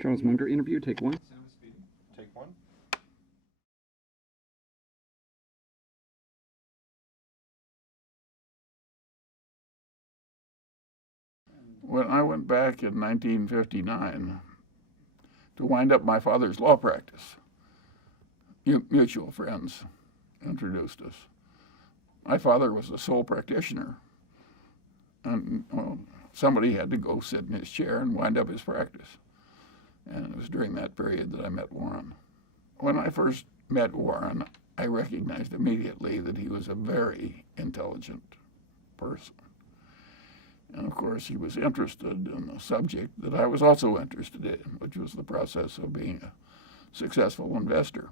Charles Munger interview, take one. Take one. When I went back in 1959 to wind up my father's law practice, mutual friends introduced us. My father was a sole practitioner, and somebody had to go sit in his chair and wind up his practice. And it was during that period that I met Warren. When I first met Warren, I recognized immediately that he was a very intelligent person. And of course, he was interested in the subject that I was also interested in, which was the process of being a successful investor.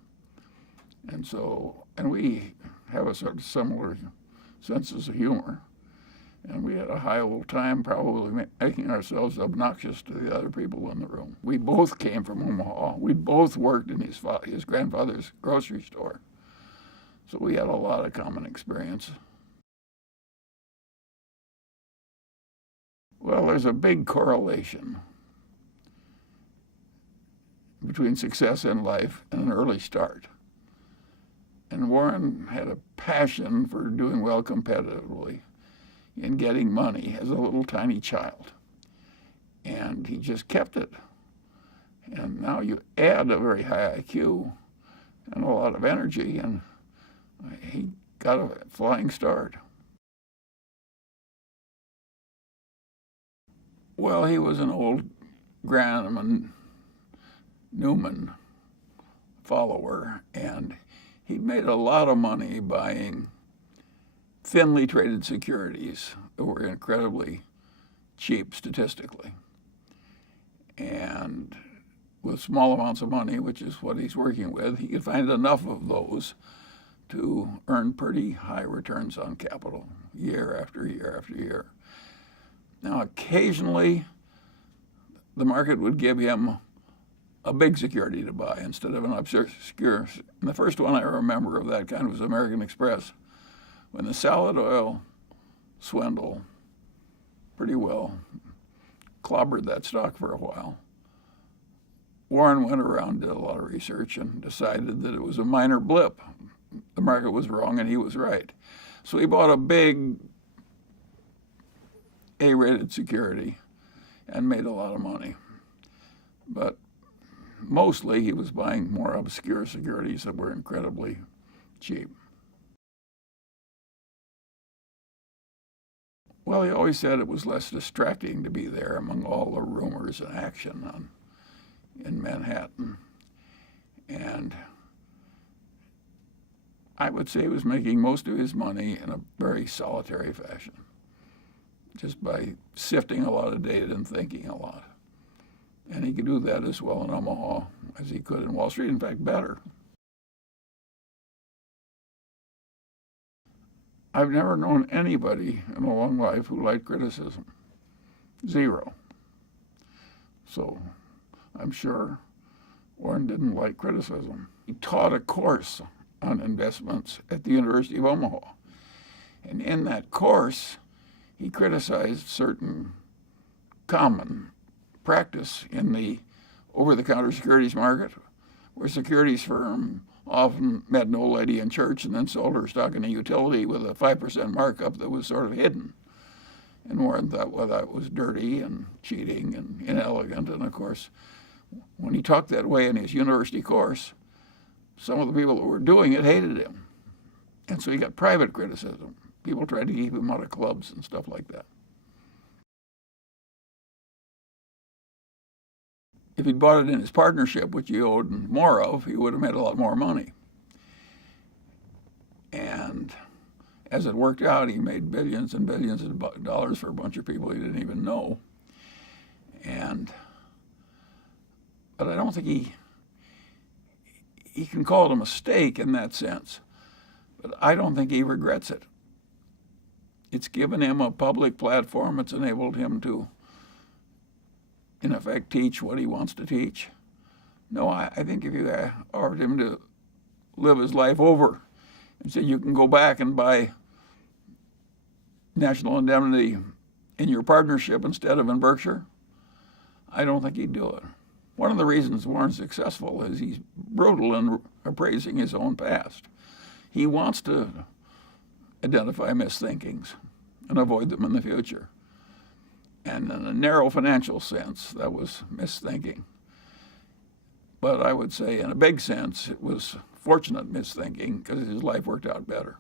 And we have a sort of similar senses of humor. And we had a high old time probably making ourselves obnoxious to the other people in the room. We both came from Omaha. We both worked in his grandfather's grocery store. So we had a lot of common experience. Well, there's a big correlation between success in life and an early start. And Warren had a passion for doing well competitively in getting money as a little tiny child. And he just kept it. And now you add a very high IQ and a lot of energy, and he got a flying start. Well, he was an old Graneman Newman follower, and he'd made a lot of money buying thinly traded securities that were incredibly cheap statistically. And with small amounts of money, which is what he's working with, he could find enough of those to earn pretty high returns on capital year after year after year. Now, occasionally, the market would give him a big security to buy instead of an obscure. And the first one I remember of that kind was American Express, when the salad oil swindle pretty well clobbered that stock for a while. Warren went around, did a lot of research, and decided that it was a minor blip. The market was wrong and he was right. So he bought a big A-rated security and made a lot of money. But mostly he was buying more obscure securities that were incredibly cheap. Well, he always said it was less distracting to be there among all the rumors and action in Manhattan. And I would say he was making most of his money in a very solitary fashion, just by sifting a lot of data and thinking a lot. And he could do that as well in Omaha as he could in Wall Street, in fact, better. I've never known anybody in a long life who liked criticism. Zero. So I'm sure Warren didn't like criticism. He taught a course on investments at the University of Omaha. And in that course, he criticized certain common practice in the over-the-counter securities market, where securities firm often met an old lady in church and then sold her stock in a utility with a 5% markup that was sort of hidden. And Warren thought, well, that was dirty and cheating and inelegant. And of course, when he talked that way in his university course, some of the people who were doing it hated him. And so he got private criticism. People tried to keep him out of clubs and stuff like that. If he'd bought it in his partnership, which he owed more of, he would have made a lot more money. And as it worked out, he made billions and billions of dollars for a bunch of people he didn't even know. But I don't think he can call it a mistake in that sense, but I don't think he regrets it. It's given him a public platform. It's enabled him to, in effect, teach what he wants to teach. No, I think if you offered him to live his life over and said you can go back and buy National Indemnity in your partnership instead of in Berkshire, I don't think he'd do it. One of the reasons Warren's successful is he's brutal in appraising his own past. He wants to identify misthinkings and avoid them in the future. And in a narrow financial sense, that was misthinking. But I would say in a big sense, it was fortunate misthinking because his life worked out better.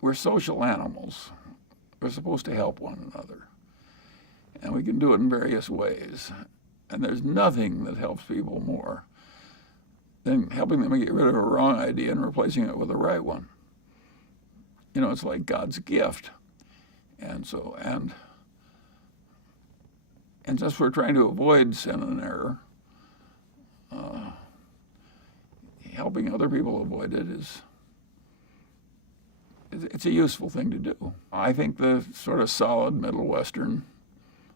We're social animals. We're supposed to help one another. And we can do it in various ways. And there's nothing that helps people more than helping them get rid of a wrong idea and replacing it with a right one. You know, it's like God's gift. And since we're trying to avoid sin and error, helping other people avoid it it's a useful thing to do. I think the sort of solid Middle Western,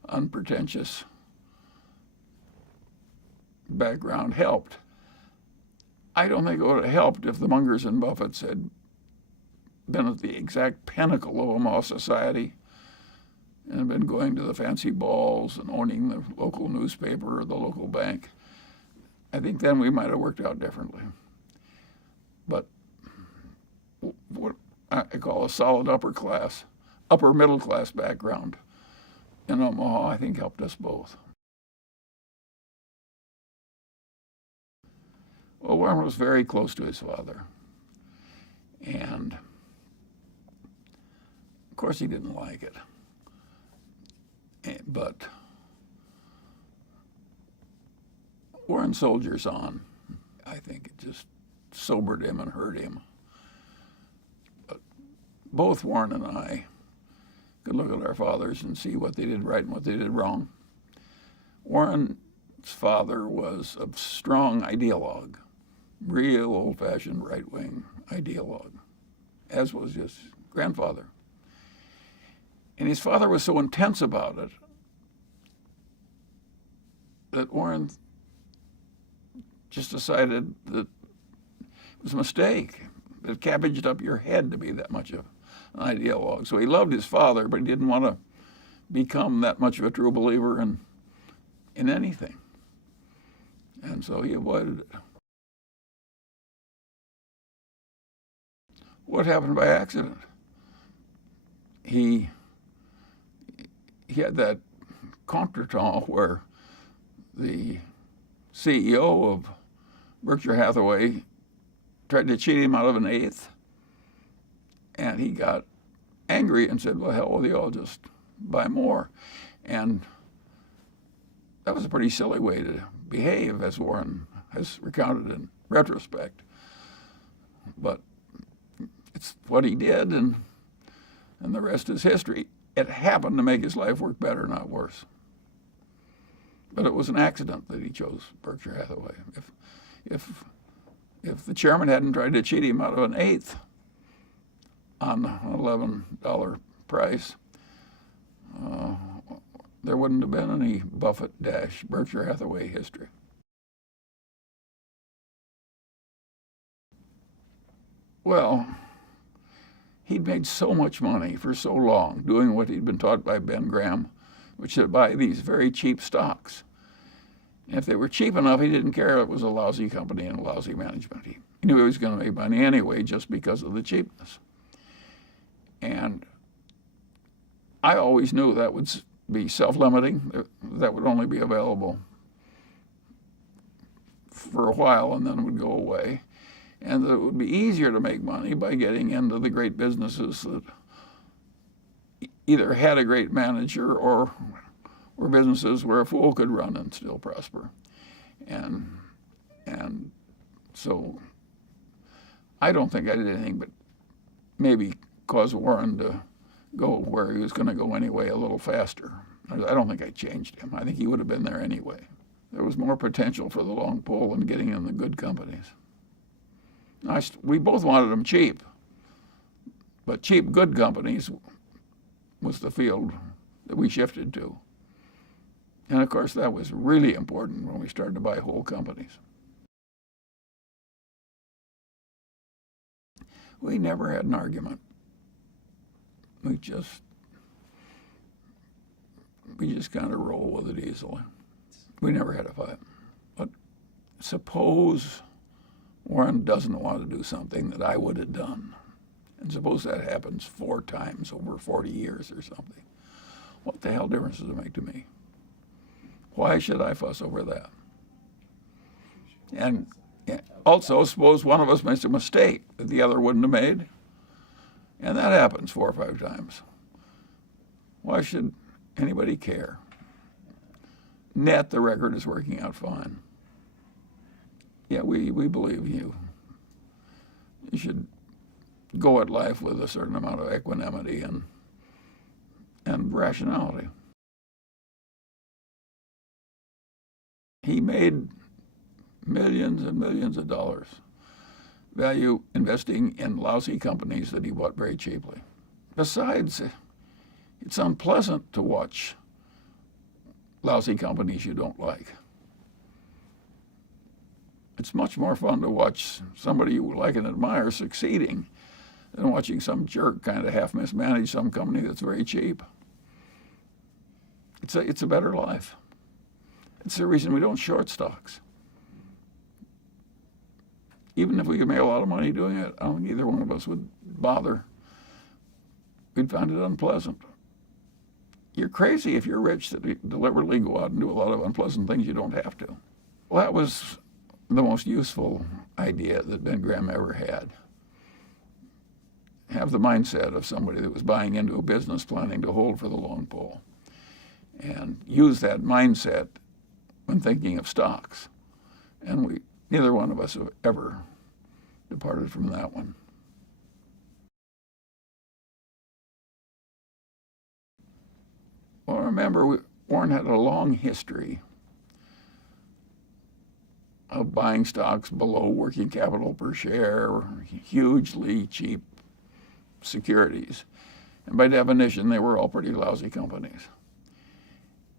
unpretentious background helped. I don't think it would have helped if the Mungers and Buffetts had been at the exact pinnacle of Omaha society and been going to the fancy balls and owning the local newspaper or the local bank. I think then we might have worked out differently. But what I call a solid upper middle class background in Omaha, I think helped us both. Well, Warren was very close to his father. And of course he didn't like it. But Warren soldiers on. I think it just sobered him and hurt him. But both Warren and I could look at our fathers and see what they did right and what they did wrong. Warren's father was a strong ideologue, real old-fashioned right-wing ideologue, as was his grandfather. And his father was so intense about it that Warren just decided that it was a mistake. It cabbaged up your head to be that much of an ideologue. So he loved his father, but he didn't want to become that much of a true believer in anything. And so he avoided it. What happened by accident? He had that contretemps where the CEO of Berkshire Hathaway tried to cheat him out of an eighth, and he got angry and said, well, hell with you, I'll just buy more. And that was a pretty silly way to behave, as Warren has recounted in retrospect. But it's what he did, and the rest is history. It happened to make his life work better, not worse. But it was an accident that he chose Berkshire Hathaway. If the chairman hadn't tried to cheat him out of an eighth on an $11 price, there wouldn't have been any Buffett-Berkshire Hathaway history. Well, he'd made so much money for so long doing what he'd been taught by Ben Graham, which is to buy these very cheap stocks. And if they were cheap enough, he didn't care if it was a lousy company and a lousy management. He knew he was going to make money anyway just because of the cheapness. And I always knew that would be self-limiting. That would only be available for a while and then it would go away. And that it would be easier to make money by getting into the great businesses that either had a great manager or were businesses where a fool could run and still prosper. And so I don't think I did anything but maybe cause Warren to go where he was going to go anyway a little faster. I don't think I changed him. I think he would have been there anyway. There was more potential for the long pole in getting in the good companies. We both wanted them cheap, but cheap, good companies was the field that we shifted to. And of course, that was really important when we started to buy whole companies. We never had an we just kind of roll with it easily. We never had a fight. But suppose Warren doesn't want to do something that I would have done. And suppose that happens 4 times over 40 years or something. What the hell difference does it make to me? Why should I fuss over that? And also, suppose one of us makes a mistake that the other wouldn't have made. And that happens 4 or 5 times. Why should anybody care? Net, the record is working out fine. Yeah, we believe you. You should go at life with a certain amount of equanimity and rationality. He made millions and millions of dollars value investing in lousy companies that he bought very cheaply. Besides, it's unpleasant to watch lousy companies you don't like. It's much more fun to watch somebody you like and admire succeeding than watching some jerk kind of half mismanage some company that's very cheap. It's a better life. It's the reason we don't short stocks. Even if we could make a lot of money doing it, I don't think either one of us would bother. We'd find it unpleasant. You're crazy if you're rich to deliberately go out and do a lot of unpleasant things you don't have to. Well, that was the most useful idea that Ben Graham ever had. Have the mindset of somebody that was buying into a business planning to hold for the long pole, and use that mindset when thinking of stocks. And neither one of us have ever departed from that one. Well, remember, Warren had a long history of buying stocks below working capital per share, hugely cheap securities. And by definition, they were all pretty lousy companies.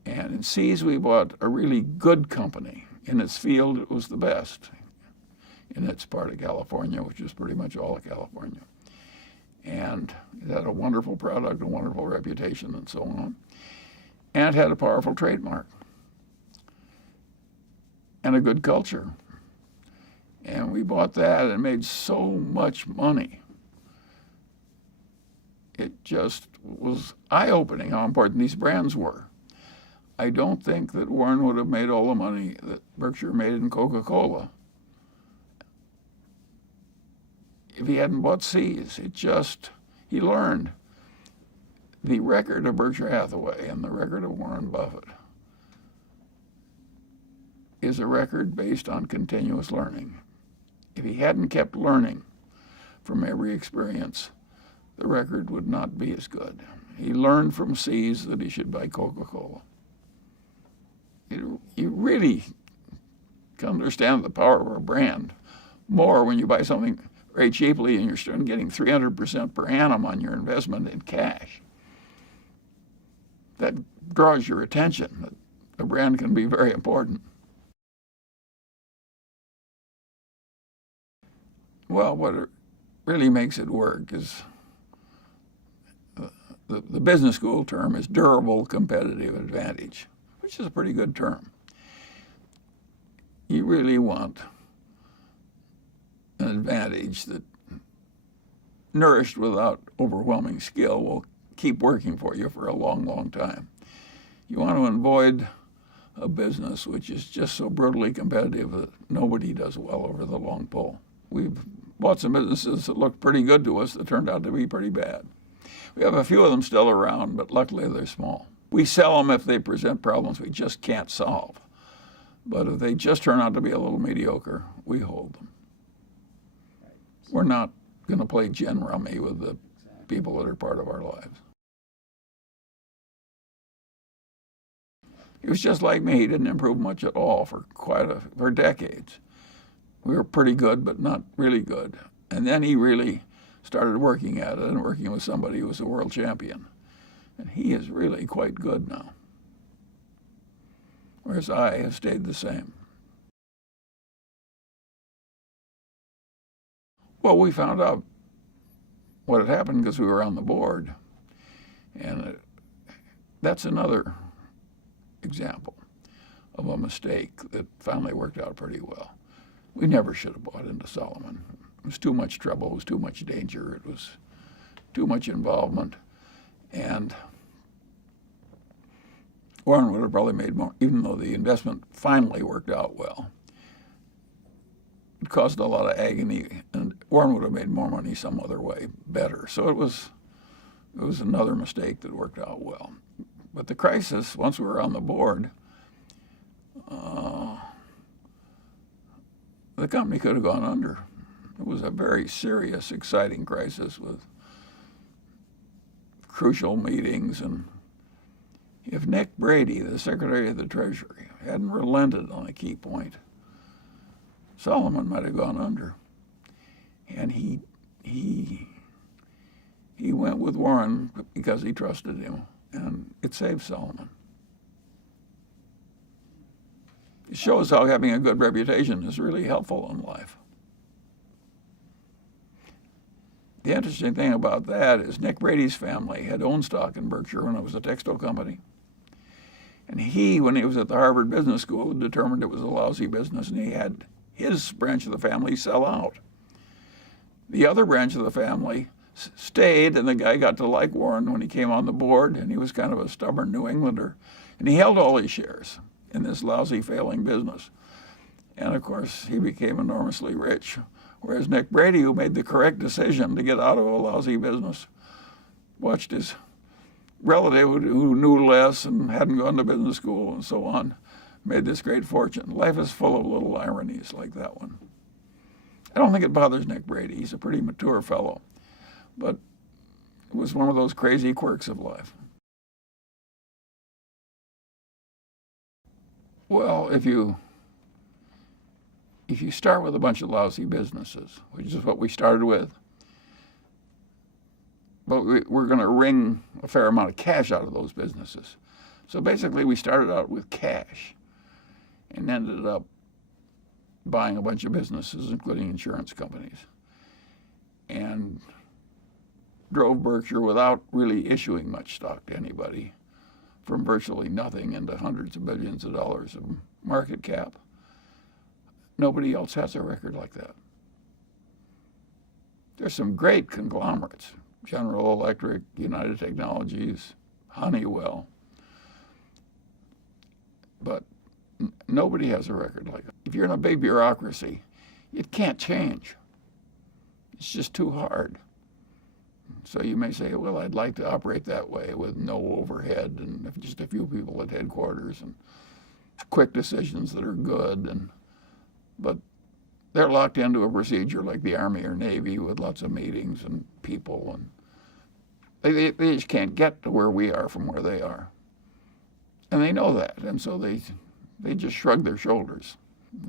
And in Seas, we bought a really good company. In its field, it was the best in its part of California, which is pretty much all of California. And it had a wonderful product, a wonderful reputation, and so on. And it had a powerful trademark and a good culture. And we bought that and made so much money. It just was eye-opening how important these brands were. I don't think that Warren would have made all the money that Berkshire made in Coca-Cola if he hadn't bought Seas. He learned. The record of Berkshire Hathaway and the record of Warren Buffett is a record based on continuous learning. If he hadn't kept learning from every experience, the record would not be as good. He learned from Seas that he should buy Coca-Cola. You really can understand the power of a brand more when you buy something very cheaply and you're starting getting 300% per annum on your investment in cash. That draws your attention. A brand can be very important. Well, what really makes it work is the business school term is durable competitive advantage, which is a pretty good term. You really want an advantage that, nourished without overwhelming skill, will keep working for you for a long, long time. You want to avoid a business which is just so brutally competitive that nobody does well over the long pole. We've bought some businesses that looked pretty good to us that turned out to be pretty bad. We have a few of them still around, but luckily they're small. We sell them if they present problems we just can't solve. But if they just turn out to be a little mediocre, we hold them. We're not going to play gin rummy with the people that are part of our lives. He was just like me. He didn't improve much at all for decades. We were pretty good, but not really good. And then he really started working at it and working with somebody who was a world champion. And he is really quite good now, whereas I have stayed the same. Well, we found out what had happened because we were on the board. And that's another example of a mistake that finally worked out pretty well. We never should have bought into Solomon. It was too much trouble. It was too much danger. It was too much involvement. And Warren would have probably made more, even though the investment finally worked out well. It caused a lot of agony, and Warren would have made more money some other way, better. So it was another mistake that worked out well. But the crisis, once we were on the board, the company could have gone under. It was a very serious, exciting crisis with crucial meetings. And if Nick Brady, the Secretary of the Treasury, hadn't relented on a key point, Solomon might have gone under. And he went with Warren because he trusted him, and it saved Solomon. It shows how having a good reputation is really helpful in life. The interesting thing about that is Nick Brady's family had owned stock in Berkshire when it was a textile company. And he, when he was at the Harvard Business School, determined it was a lousy business, and he had his branch of the family sell out. The other branch of the family stayed, and the guy got to like Warren when he came on the board, and he was kind of a stubborn New Englander. And he held all his shares in this lousy, failing business. And of course, he became enormously rich. Whereas Nick Brady, who made the correct decision to get out of a lousy business, watched his relative who knew less and hadn't gone to business school and so on, made this great fortune. Life is full of little ironies like that one. I don't think it bothers Nick Brady. He's a pretty mature fellow. But it was one of those crazy quirks of life. Well, if you start with a bunch of lousy businesses, which is what we started with, but we're going to wring a fair amount of cash out of those businesses. So basically, we started out with cash and ended up buying a bunch of businesses, including insurance companies, and drove Berkshire without really issuing much stock to anybody, from virtually nothing into hundreds of billions of dollars of market cap. Nobody else has a record like that. There's some great conglomerates, General Electric, United Technologies, Honeywell, but nobody has a record like that. If you're in a big bureaucracy, it can't change. It's just too hard. So you may say, well, I'd like to operate that way with no overhead and just a few people at headquarters and quick decisions that are good. But they're locked into a procedure like the Army or Navy with lots of meetings and people. And they just can't get to where we are from where they are. And they know that. And so they just shrug their shoulders.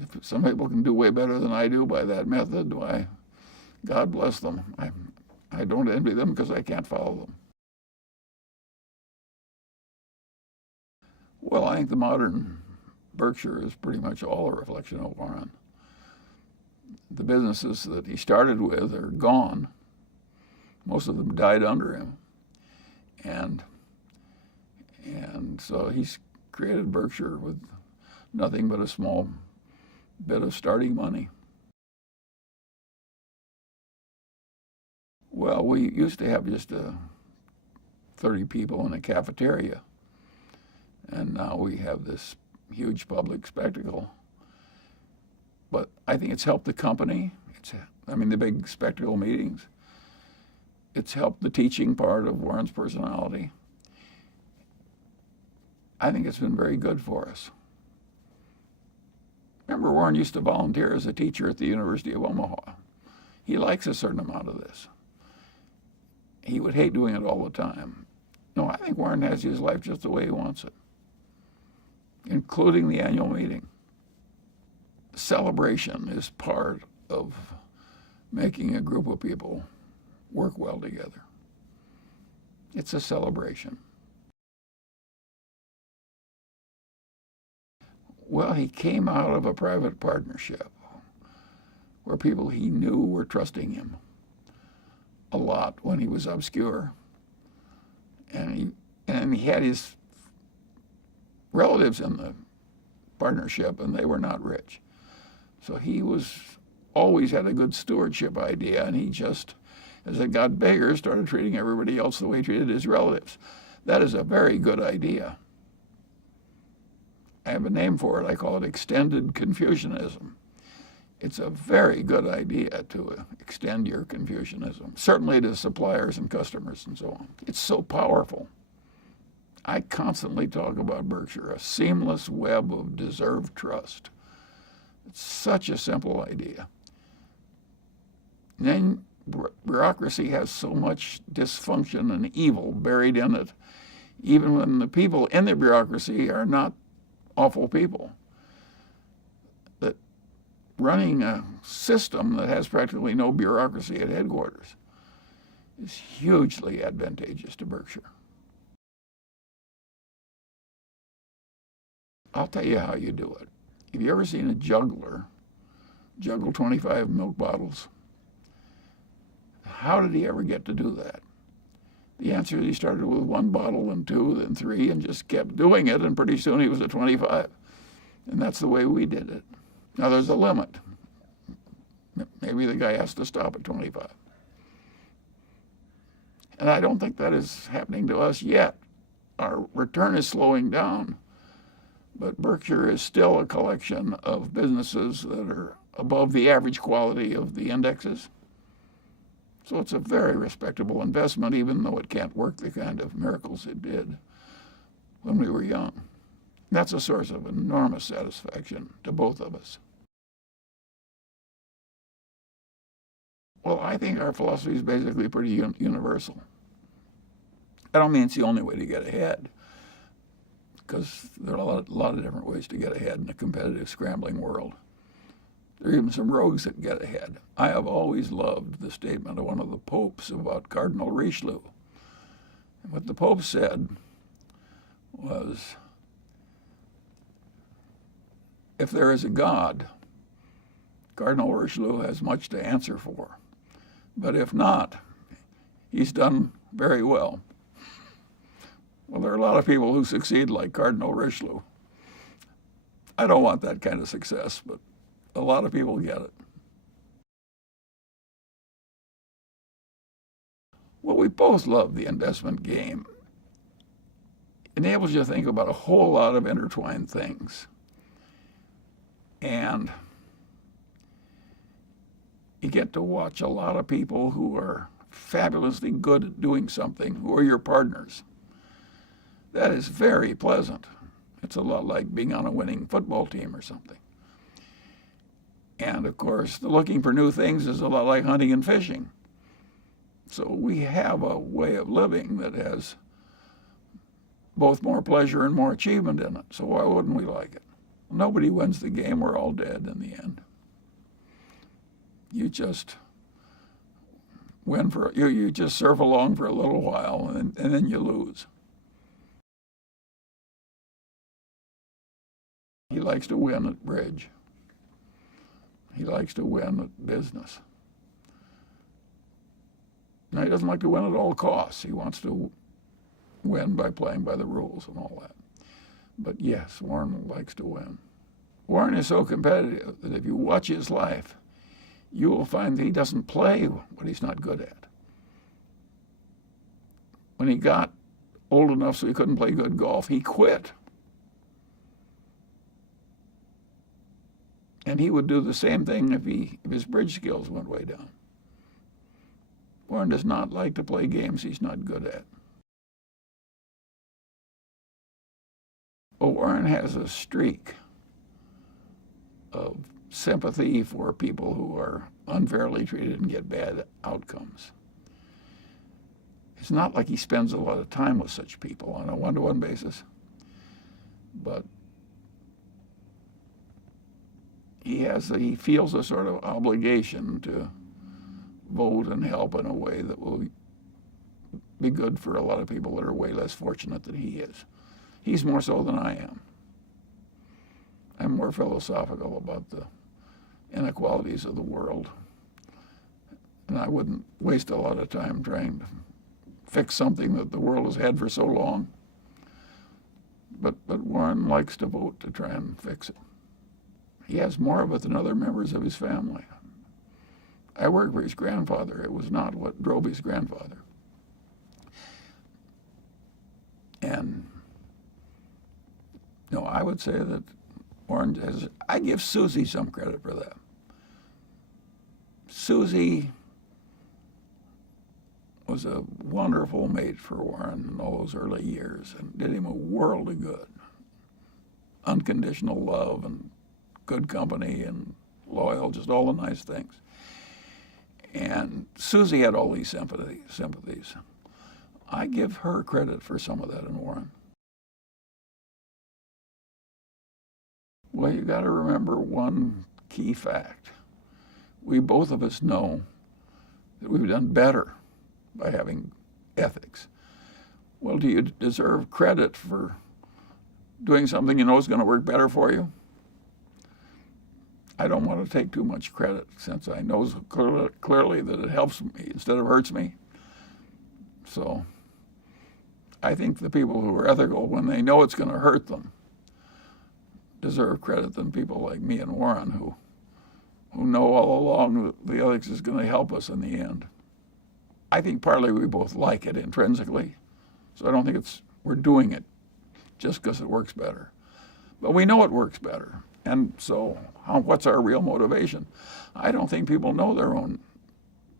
If some people can do way better than I do by that method, why, God bless them. I don't envy them because I can't follow them. Well, I think the modern Berkshire is pretty much all a reflection of Warren. The businesses that he started with are gone. Most of them died under him. And so he's created Berkshire with nothing but a small bit of starting money. Well, we used to have just 30 people in a cafeteria, and now we have this huge public spectacle. But I think it's helped the company. The big spectacle meetings. It's helped the teaching part of Warren's personality. I think it's been very good for us. Remember, Warren used to volunteer as a teacher at the University of Omaha. He likes a certain amount of this. He would hate doing it all the time. No, I think Warren has his life just the way he wants it, including the annual meeting. Celebration is part of making a group of people work well together. It's a celebration. Well, he came out of a private partnership where people he knew were trusting him a lot when he was obscure. And he had his relatives in the partnership, and they were not rich. So he always had a good stewardship idea, and he just, as it got bigger, started treating everybody else the way he treated his relatives. That is a very good idea. I have a name for it. I call it extended Confucianism. It's a very good idea to extend your Confucianism, certainly to suppliers and customers and so on. It's so powerful. I constantly talk about Berkshire, a seamless web of deserved trust. It's such a simple idea. And then bureaucracy has so much dysfunction and evil buried in it, even when the people in the bureaucracy are not awful people. That running a system that has practically no bureaucracy at headquarters is hugely advantageous to Berkshire. I'll tell you how you do it. Have you ever seen a juggler juggle 25 milk bottles? How did he ever get to do that? The answer is he started with 1 bottle, and 2, then 3, and just kept doing it, and pretty soon he was at 25. And that's the way we did it. Now there's a limit. Maybe the guy has to stop at 25. And I don't think that is happening to us yet. Our return is slowing down, but Berkshire is still a collection of businesses that are above the average quality of the indexes. So it's a very respectable investment, even though it can't work the kind of miracles it did when we were young. That's a source of enormous satisfaction to both of us. Well, I think our philosophy is basically pretty universal. I don't mean it's the only way to get ahead, because there are a lot of different ways to get ahead in a competitive, scrambling world. There are even some rogues that get ahead. I have always loved the statement of one of the popes about Cardinal Richelieu. And what the pope said was, if there is a God, Cardinal Richelieu has much to answer for. But if not, he's done very well. Well, there are a lot of people who succeed like Cardinal Richelieu. I don't want that kind of success, but a lot of people get it. Well, we both love the investment game. It enables you to think about a whole lot of intertwined things. And you get to watch a lot of people who are fabulously good at doing something, who are your partners. That is very pleasant. It's a lot like being on a winning football team or something. And of course, the looking for new things is a lot like hunting and fishing. So we have a way of living that has both more pleasure and more achievement in it. So why wouldn't we like it? Nobody wins the game. We're all dead in the end. You just you just surf along for a little while, and then you lose. He likes to win at bridge. He likes to win at business. Now, he doesn't like to win at all costs. He wants to win by playing by the rules and all that. But yes, Warren likes to win. Warren is so competitive that if you watch his life, you will find that he doesn't play what he's not good at. When he got old enough so he couldn't play good golf, he quit. And he would do the same thing if his bridge skills went way down. Warren does not like to play games he's not good at. Well, Warren has a streak of sympathy for people who are unfairly treated and get bad outcomes. It's not like he spends a lot of time with such people on a one-to-one basis, but he feels a sort of obligation to vote and help in a way that will be good for a lot of people that are way less fortunate than he is. He's more so than I am. I'm more philosophical about the inequalities of the world. And I wouldn't waste a lot of time trying to fix something that the world has had for so long. but Warren likes to vote to try and fix it. He has more of it than other members of his family. I worked for his grandfather. It was not what drove his grandfather. And no, I would say that Warren has, I give Susie some credit for that. Susie was a wonderful mate for Warren in all those early years and did him a world of good. Unconditional love and good company and loyal, just all the nice things. And Susie had all these sympathies. I give her credit for some of that in Warren. Well, you got to remember one key fact. We both of us know that we've done better by having ethics. Well, do you deserve credit for doing something you know is going to work better for you? I don't want to take too much credit since I know clearly that it helps me instead of hurts me. So I think the people who are ethical, when they know it's going to hurt them, deserve credit than people like me and Warren who know all along that the ethics is going to help us in the end. I think partly we both like it intrinsically, so I don't think we're doing it just because it works better. But we know it works better, and so what's our real motivation? I don't think people know their own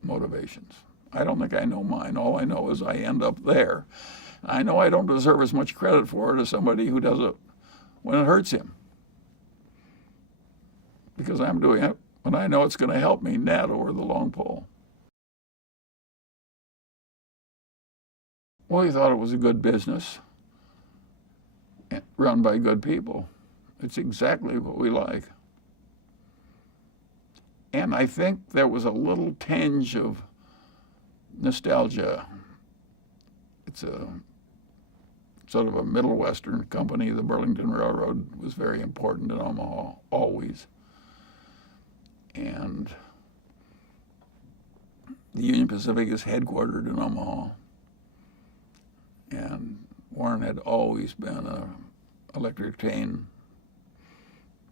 motivations. I don't think I know mine. All I know is I end up there. I know I don't deserve as much credit for it as somebody who does it when it hurts him, because I'm doing it when I know it's going to help me net over the long pole. Well, he thought it was a good business run by good people. It's exactly what we like. And I think there was a little tinge of nostalgia. It's a sort of a Middle Western company. The Burlington Railroad was very important in Omaha, always. And the Union Pacific is headquartered in Omaha. And Warren had always been an electric train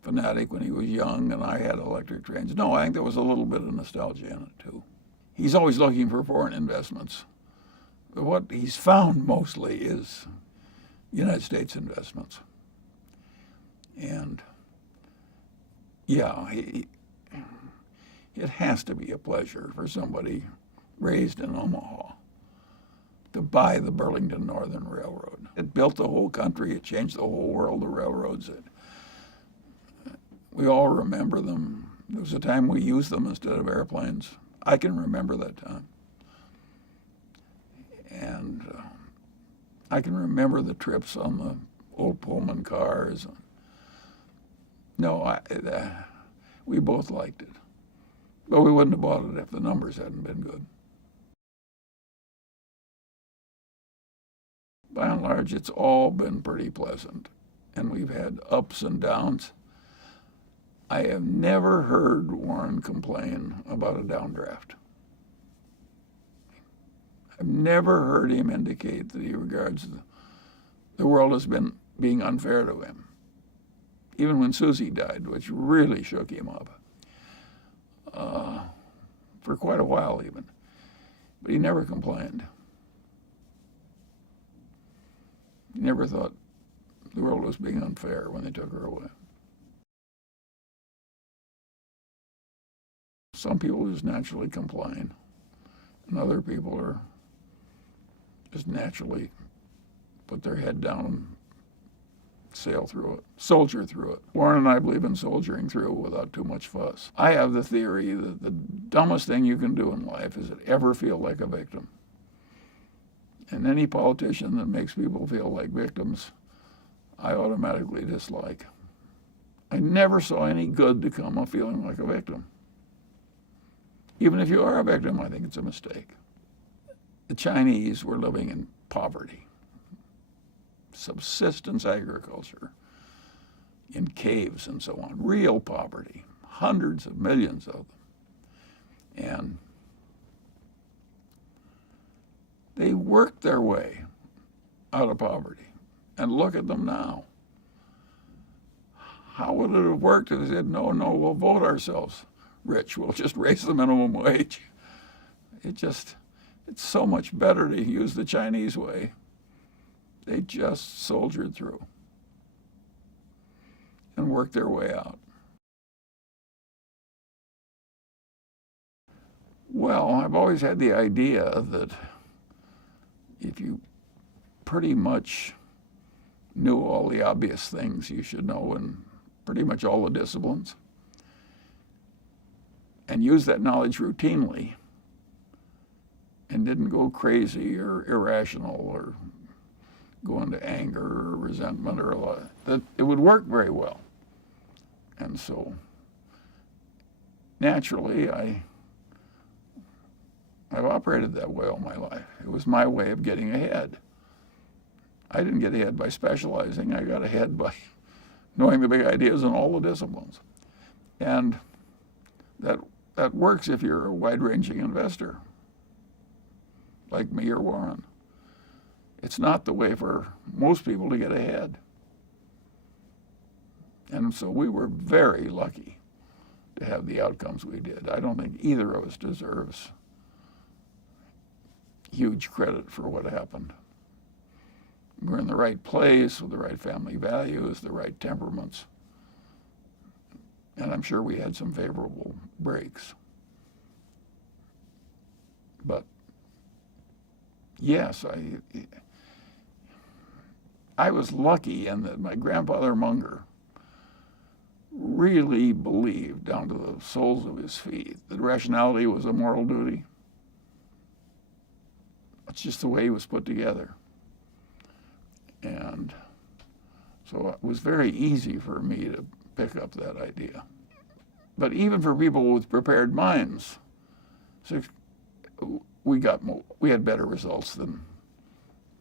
fanatic when he was young, and I had electric trains. No, I think there was a little bit of nostalgia in it, too. He's always looking for foreign investments. But what he's found mostly is United States investments. And, yeah, it has to be a pleasure for somebody raised in Omaha to buy the Burlington Northern Railroad. It built the whole country. It changed the whole world, the railroads. We all remember them. There was a time we used them instead of airplanes. I can remember that time. And I can remember the trips on the old Pullman cars. No, we both liked it. But we wouldn't have bought it if the numbers hadn't been good. By and large, it's all been pretty pleasant, and we've had ups and downs. I have never heard Warren complain about a downdraft. I've never heard him indicate that he regards the world as being unfair to him, even when Susie died, which really shook him up for quite a while even. But he never complained. He never thought the world was being unfair when they took her away. Some people just naturally complain, and other people are just naturally put their head down and sail through it, soldier through it. Warren and I believe in soldiering through without too much fuss. I have the theory that the dumbest thing you can do in life is to ever feel like a victim. And any politician that makes people feel like victims, I automatically dislike. I never saw any good to come of feeling like a victim. Even if you are a victim, I think it's a mistake. The Chinese were living in poverty, subsistence agriculture, in caves and so on, real poverty, hundreds of millions of them. And they worked their way out of poverty. And look at them now. How would it have worked if they said, no, we'll vote ourselves rich. We'll just raise the minimum wage. It's so much better to use the Chinese way. They just soldiered through and worked their way out. Well, I've always had the idea that if you pretty much knew all the obvious things you should know in pretty much all the disciplines, and used that knowledge routinely, and didn't go crazy or irrational or go into anger or resentment or a lot, that it would work very well. And so naturally, I've operated that way all my life. It was my way of getting ahead. I didn't get ahead by specializing. I got ahead by knowing the big ideas in all the disciplines. And that works if you're a wide-ranging investor, like me or Warren. It's not the way for most people to get ahead. And so we were very lucky to have the outcomes we did. I don't think either of us deserves huge credit for what happened. We're in the right place with the right family values, the right temperaments. And I'm sure we had some favorable breaks. But yes, I was lucky in that my grandfather Munger really believed down to the soles of his feet that rationality was a moral duty. That's just the way he was put together. And so it was very easy for me to pick up that idea. But even for people with prepared minds, we had better results than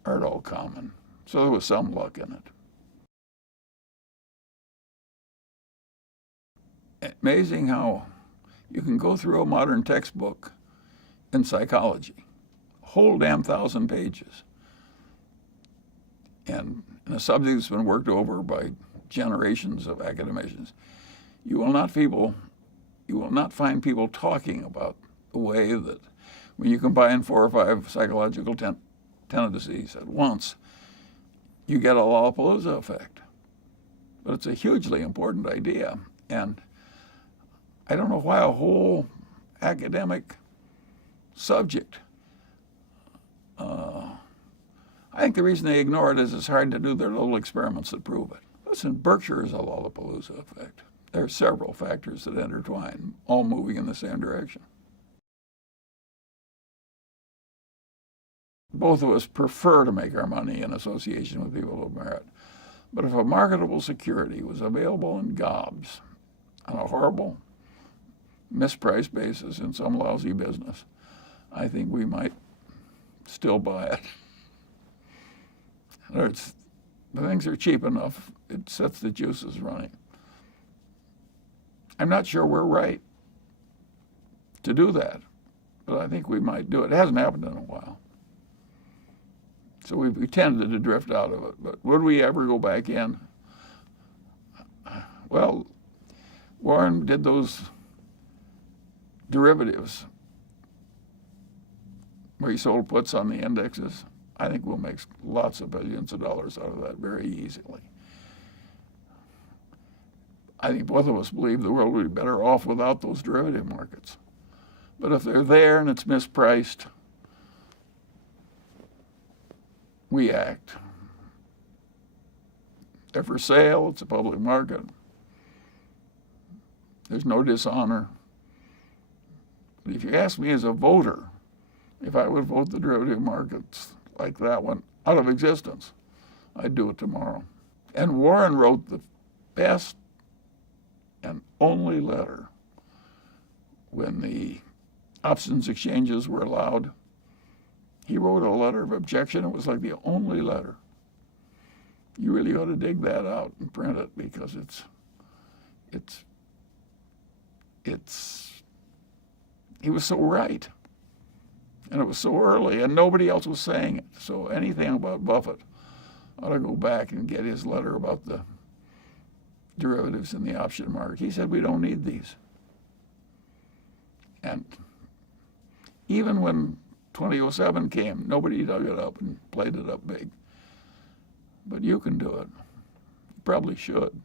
are at all common. So there was some luck in it. Amazing how you can go through a modern textbook in psychology, whole damn 1,000 pages, and in a subject that's been worked over by generations of academicians. You will not find people talking about the way that when you combine 4 or 5 psychological tendencies at once, you get a Lollapalooza effect. But it's a hugely important idea. And I don't know why a whole academic subject, I think the reason they ignore it is it's hard to do their little experiments that prove it. Listen, Berkshire is a Lollapalooza effect. There are several factors that intertwine, all moving in the same direction. Both of us prefer to make our money in association with people of merit. But if a marketable security was available in gobs on a horrible, mispriced basis in some lousy business, I think we might still buy it. In other words, the things are cheap enough, it sets the juices running. I'm not sure we're right to do that, but I think we might do it. It hasn't happened in a while. So we tended to drift out of it, but would we ever go back in? Well, Warren did those derivatives where he sold puts on the indexes. I think we'll make lots of billions of dollars out of that very easily. I think both of us believe the world would be better off without those derivative markets. But if they're there and it's mispriced, we act. They're for sale, it's a public market. There's no dishonor. But if you ask me as a voter, if I would vote the derivative markets like that one out of existence, I'd do it tomorrow. And Warren wrote the best and only letter when the options exchanges were allowed. He wrote a letter of objection. It was like the only letter. You really ought to dig that out and print it because he was so right. And it was so early and nobody else was saying it. So anything about Buffett, ought to go back and get his letter about the derivatives in the option market. He said, we don't need these. And even when 2007 came, nobody dug it up and played it up big. But you can do it. You probably should.